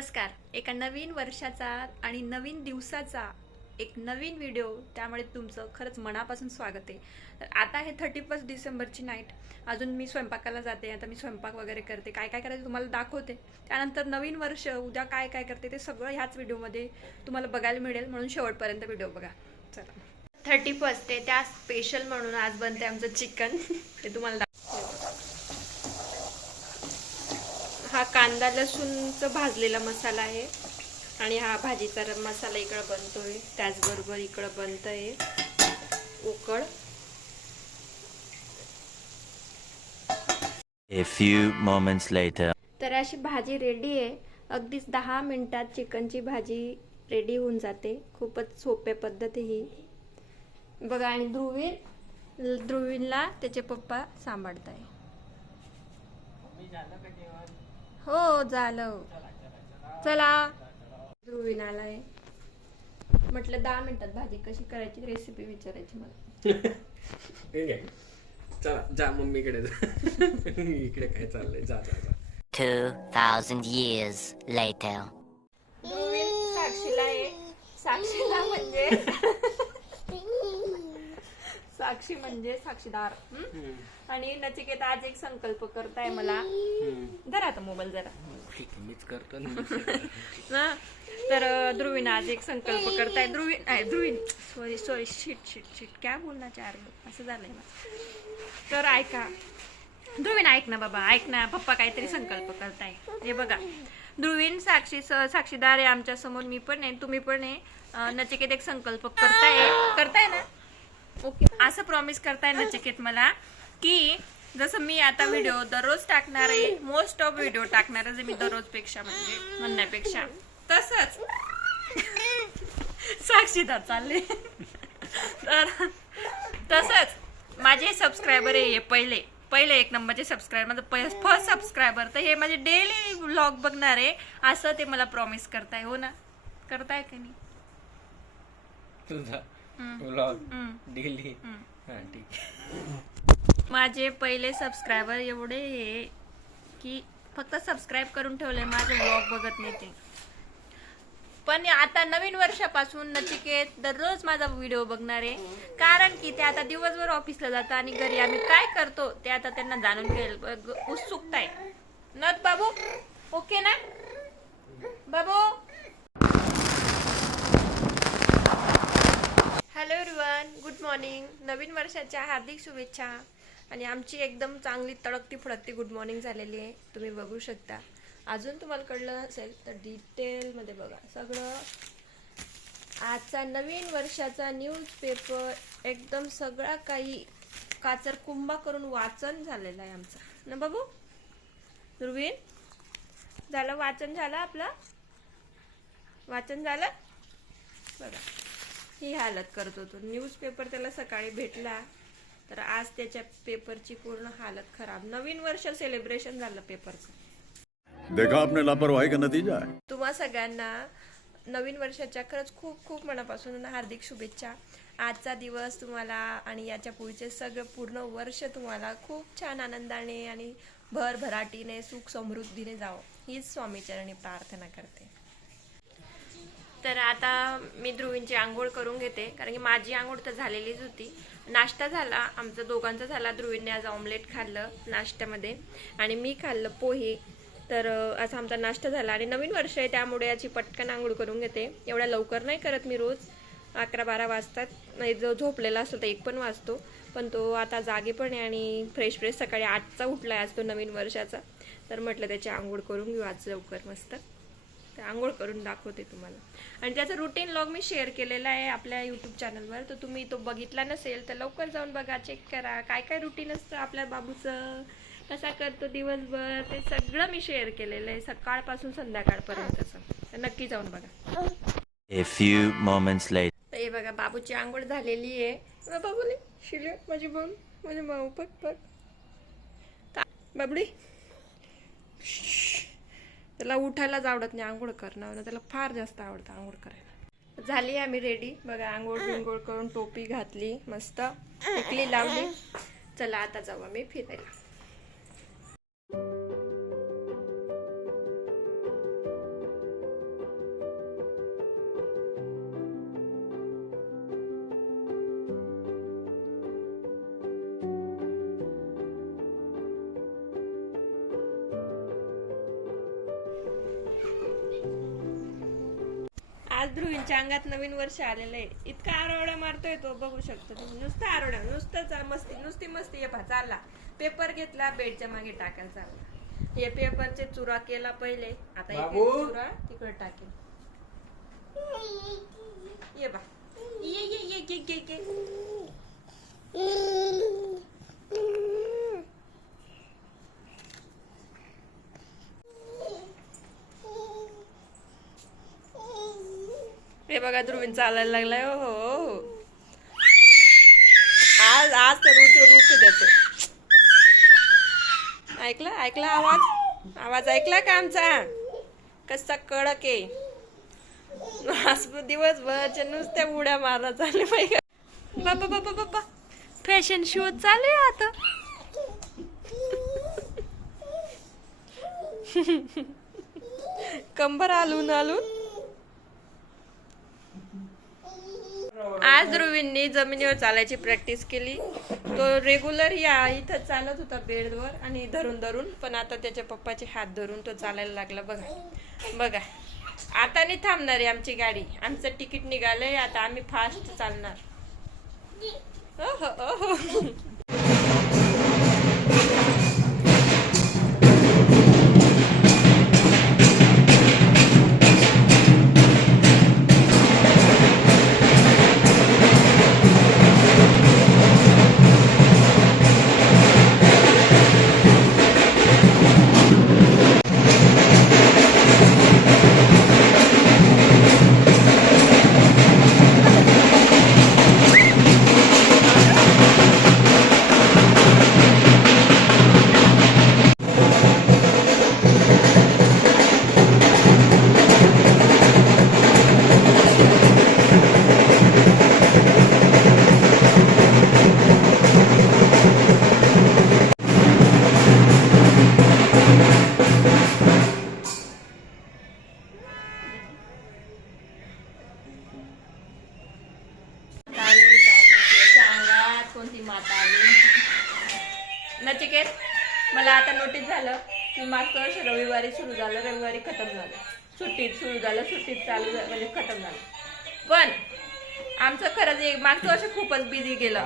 नमस्कार. एका नवीन वर्षाचा आणि नवीन दिवसाचा एक नवीन व्हिडिओ, त्यामुळे तुमचं खरंच मनापासून स्वागत आहे. तर आता हे 31 डिसेंबरची नाईट. अजून मी स्वयंपाकाला जाते. आता मी स्वयंपाक वगैरे करते, काय काय करायचं तुम्हाला दाखवते. त्यानंतर नवीन वर्ष उद्या काय काय करते ते सगळं ह्याच व्हिडिओमध्ये तुम्हाला बघायला मिळेल, म्हणून शेवटपर्यंत व्हिडिओ बघा. चला, 31 आहे त्या स्पेशल म्हणून आज बनते आमचं चिकन. ते तुम्हाला हा कांदा लसूणचं भाजलेला मसाला आहे आणि हा भाजीचा मसाला इकडं बनतोय. त्याचबरोबर इकडं बनतंय उकड. A few moments later. तर अशी भाजी रेडी आहे. अगदीच 10 मिनिटात चिकनची भाजी रेडी होऊन जाते. खूपच सोप्या पद्धत ही बघा. आणि ध्रुवीनला त्याचे पप्पा सांभाळताय. हो झालं. चला, ध्रुवीन आलाय. म्हटलं 10 मिनिटात भाजी कशी करायची रेसिपी विचारायची मला. चला जा मम्मीकडे जा. इकडे काय चाललंय, जा जा जा. 2000 years later. ध्रुवीन साक्षीला आहे. साक्षीला म्हणजे साक्षी म्हणजे साक्षीदार. आणि नचिकेत आज एक संकल्प करताय मला. जरा आता मोबाईल जरा मीच करतो ना. तर ध्रुवीन आज एक संकल्प करताय. ध्रुवीन सॉरी शिट क्या बोलना चाह रहे हो, असं झालंय माझं. तर ऐका ध्रुवीन, ऐक ना बाबा, ऐक ना. पप्पा काहीतरी संकल्प करताय. हे बघा, ध्रुवीन साक्षीदार आहे आमच्या समोर. मी पण आहे, तुम्ही पण आहे. नचिकेत एक संकल्प करताय ना. ओके, असं प्रॉमिस करताय नचिकेत मला की जसं मी आता व्हिडिओ दररोज टाकणार आहे, मोस्ट ऑफ व्हिडिओ टाकणार आहे मी दररोज पेक्षा, म्हणजे म्हणण्यापेक्षा, तसंच साक्षीदार चालले. तर तसंच माझे सबस्क्रायबर आहे पहिले 1 नंबरचे सबस्क्रायबर, माझं फर्स्ट सबस्क्रायबर. तर हे माझे डेली व्लॉग बघणार आहे असं ते मला प्रॉमिस करताय. हो ना, करताय का नाही? तुझा व्लॉग डेली. हा ठीक. माझे पहिले सबस्क्रायबर एवढे आहे की फक्त सबस्क्राईब करून ठेवले, माझे व्लॉग बघत नाही ते. पण आता नवीन वर्षापासून नचिकेत दररोज माझा व्हिडिओ बघणार आहे. कारण की ते आता दिवसभर ऑफिसला जातात आणि घरी आम्ही काय करतो ते आता त्यांना जाणून घ्यायला उत्सुकता आहे. नत बाबू, ओके ना बाबू? Hello everyone, good morning. नवीन वर्षाच्या हार्दिक शुभेच्छा. आणि आमची एकदम चांगली तडकती फडकती गुड मॉर्निंग झालेली आहे, तुम्ही बघू शकता. अजून तुम्हाला कळलं असेल तर डिटेलमध्ये बघा सगळं. आजचा नवीन वर्षाचा न्यूजपेपर एकदम सगळा काही काचर कुंभा करून वाचन झालेलं आहे आमचं ना बाबू. ध्रुवीन, झालं वाचन? झालं आपलं वाचन झालं बघा. ही हालत करत होतो. न्यूजपेपर त्याला सकाळी भेटला तर आज त्याच्या पेपरची पूर्ण हालत खराब. नवीन वर्ष सेलिब्रेशन झालं पेपरचं. देखा आपने लापरवाही का नतीजा है. तुम्हा सगळ्यांना नवीन वर्षाच्या खरंच खूप खूप मनापासून हार्दिक शुभेच्छा. आजचा दिवस तुम्हाला आणि याच्या पुढचे सगळं पूर्ण वर्ष तुम्हाला खूप छान आनंदाने आणि भरभराटीने सुख समृद्धीने जावं, हीच स्वामीचरणी प्रार्थना करते. तर आता मी ध्रुवींची आंघोळ करून घेते, कारण की माझी आंघोळ तर झालेलीच होती. नाश्ता झाला, आमचा दोघांचा झाला. ध्रुवींनी आज ऑमलेट खाल्लं नाश्त्यामध्ये आणि मी खाल्लं पोहे. तर असा आमचा नाश्ता झाला. आणि नवीन वर्ष आहे त्यामुळे याची पटकन आंघोळ करून घेते. एवढ्या लवकर नाही करत मी रोज, 11-12 वाजतात. नाही, जो झोपलेला असतो तर 1 पण वाजतो. पण तो आता जागे पण आहे आणि फ्रेश सकाळी 8चा उठला आहे आज तो नवीन वर्षाचा. तर म्हटलं त्याची आंघोळ करून घेऊ आज लवकर मस्त. तर आंघोळ करून दाखवते तुम्हाला. आणि त्याचं रुटीन लॉग मी शेअर केलेला आहे आपल्या यूट्यूब चॅनलवर. तर तुम्ही तो बघितला नसेल तर लवकर जाऊन बघा, चेक करा काय काय रुटीन असतं आपल्या बाबूचं, कसा करतो दिवसभर, ते सगळं मी शेअर केलेलं आहे सकाळपासून संध्याकाळपर्यंतचं. तर नक्की जाऊन बघा. A few moments later. तर हे बघा, बाबूची आंघोळ झालेली आहे. बाबूले शिले माझी बोल, माझे माऊ बघ बाबडी. त्याला उठायलाच आवडत नाही, आंघोळ करणं त्याला फार जास्त आवडतं आंघोळ करायला. झाली आम्ही रेडी बघा. आंघोळ करून टोपी घातली, मस्त टिकली लावली. चला आता जाऊ आम्ही फिरायला. आज ध्रुवींच्या अंगात नवीन वर्ष आलेलं आहे. इतका आरोड्या मारतोय तो, बघू शकतो तुम्ही. नुसता आरोड्या, नुसतंच मस्ती, नुसती मस्ती. हे पहा चालला, पेपर घेतला, बेडच्या मागे टाकायला चालला. हे पेपरचे चुरा केला पहिले, आता एक चुरा तिकडे टाकेल. ये बा, ये ये ये ये ये ये. हे बघा ध्रुवीन चालायला लागलाय. हो आज आज तर रूट त्याच. ऐकला आवाज ऐकला का आमचा? कसा कडक आहे. आज दिवसभरच्या नुसत्या उड्या मारा चालले पाहिजे. बाबा बाबा बाबा, फॅशन शो चालू आहे आता. कंबर आलून आज ध्रुवींनी जमिनीवर चालायची प्रॅक्टिस केली. तो रेग्युलर या इथं चालत होता बेडवर आणि धरून, पण आता त्याच्या पप्पाचे हात धरून तो चालायला लागला. बघा आता नाही थांबणार आहे आमची गाडी. आमचं तिकीट निघालंय, आता आम्ही फास्ट चालणार. ओहो. कोणती माता आली. नचिकेत, मला आता नोटीस झालं की मागच्या वर्षी रविवारी सुरू झालं, रविवारी खतम झालं. सुट्टीत सुरू झालं, सुट्टीत चालू झालं, म्हणजे खतम झालं. पण आमचं खरंच मागच्या वर्षी खूपच बिझी गेलं.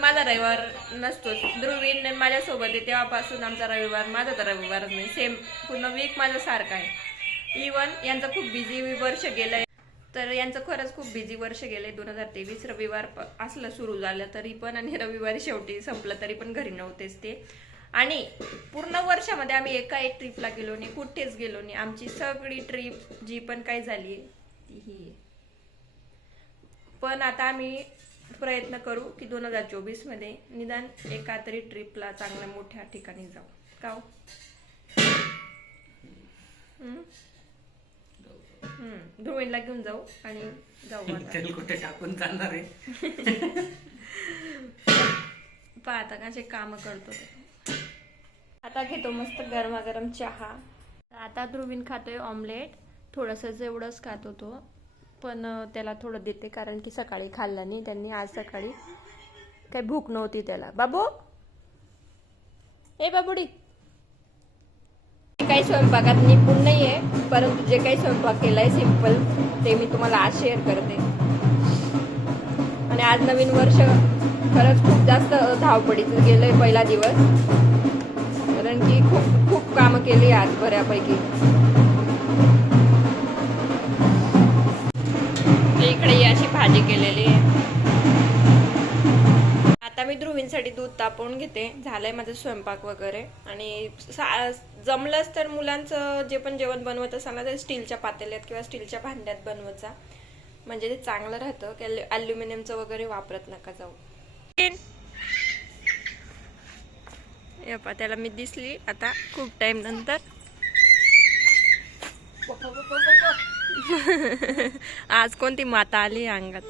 माझा रविवार नसतोच. ध्रुवीन माझ्यासोबत आहे तेव्हापासून आमचा रविवार, माझा तर रविवारच नाही. सेम पूर्ण वीक माझा सारखा आहे. इवन यांचं खूप बिझी वर्ष गेलंय. तर यांचं खरंच खूप बिझी वर्ष गेलंय. 2023 रविवार असलं सुरू झालं तरी पण, आणि रविवारी शेवटी संपलं तरी पण घरी नव्हतेच ते. आणि पूर्ण वर्षामध्ये आम्ही एक ट्रिपला गेलो नाही, कुठेच गेलो नाही. आमची सगळी ट्रिप जी पण काही झाली ती ही. पण आता आम्ही प्रयत्न करू की 2024 मध्ये निदान एका तरी ट्रिपला चांगल्या मोठ्या ठिकाणी जाऊ. का ध्रुवींला घेऊन जाऊ आणि जाऊ. कुठे टाकून जाणार आहे पाहता कसे काम करतो ते. आता घेतो मस्त गरमागरम चहा. आता ध्रुवीन खातोय ऑमलेट. थोडंसं एवढंच खात होतो, पण त्याला थोडं देते कारण की सकाळी खाल्ला नाही त्यांनी. आज सकाळी काही भूक नव्हती त्याला. बाबू, ए बाबुडी, काही स्वयंपाकात निपुण नाही आहे, परंतु जे काही स्वयंपाक केलाय सिंपल ते मी तुम्हाला आज शेअर करते. आणि आज नवीन वर्ष खरंच खूप जास्त धावपडीचं गेलंय पहिला दिवस, कारण की खूप खूप कामं केली आज बऱ्यापैकी. इकडे अशी भाजी केलेली आहे. आता मी ध्रुवींसाठी दूध तापवून घेते. झालंय माझं स्वयंपाक वगैरे. आणि जमलंच तर मुलांचं जे पण जेवण बनवत असाल ना, तर स्टीलच्या पातेल्यात किंवा स्टीलच्या भांड्यात बनवत जा, म्हणजे ते चांगलं राहतं. की अल्युमिनियमचं वगैरे वापरत नका जाऊ. त्याला मी दिसली आता खूप टाइम नंतर. आज कोणती माता आली अंगात.